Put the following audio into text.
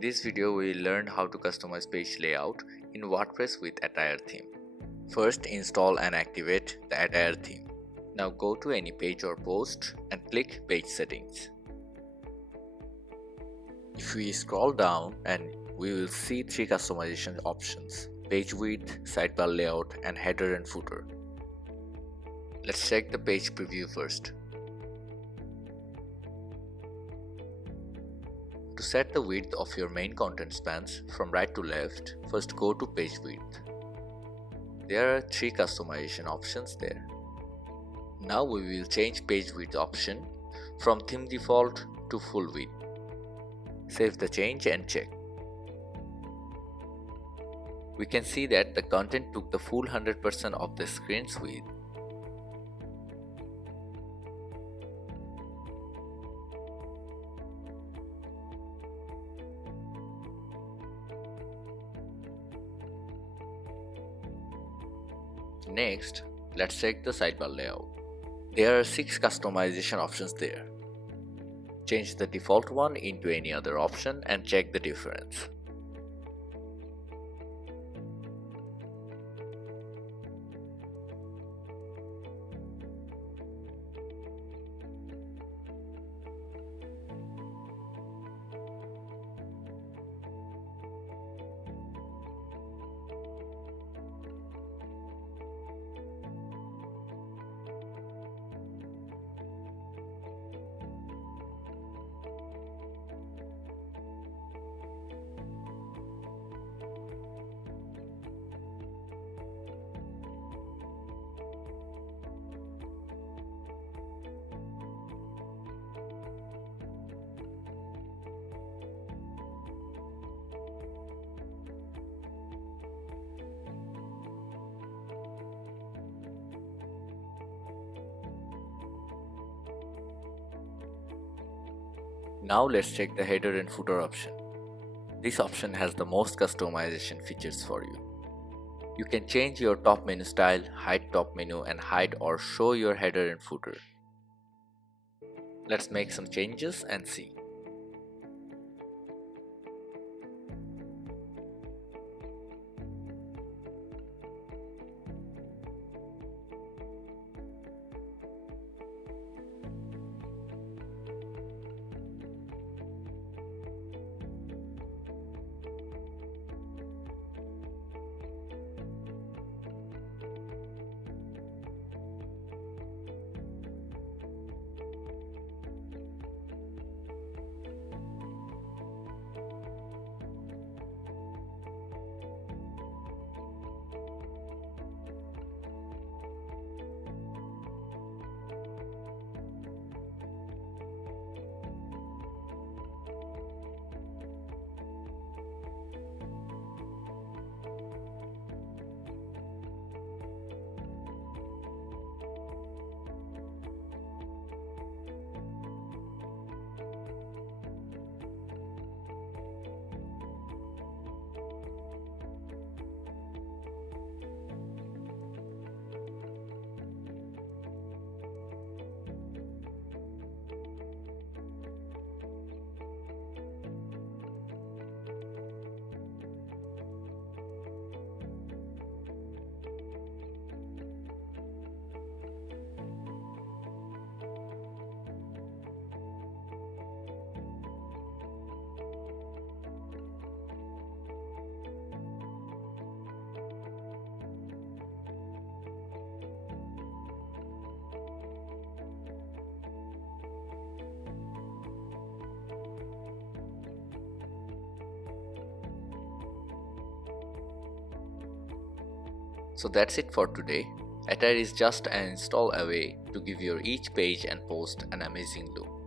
In this video, we will learn how to customize page layout in WordPress with Attire theme. First, install and activate the Attire theme. Now go to any page or post and click Page Settings. If we scroll down, and we will see three customization options: page width, sidebar layout, and header and footer. Let's check the page preview first. To set the width of your main content spans from right to left, first go to page width. There are three customization options there. Now we will change page width option from theme default to full width. Save the change and check. We can see that the content took the full 100% of the screen's width. Next, let's check the sidebar layout. There are 6 customization options there. Change the default one into any other option and check the difference. Now let's check the header and footer option. This option has the most customization features for you. You can change your top menu style, hide top menu, and hide or show your header and footer. Let's make some changes and see. So that's it for today. Attire is just an install away to give your each page and post an amazing look.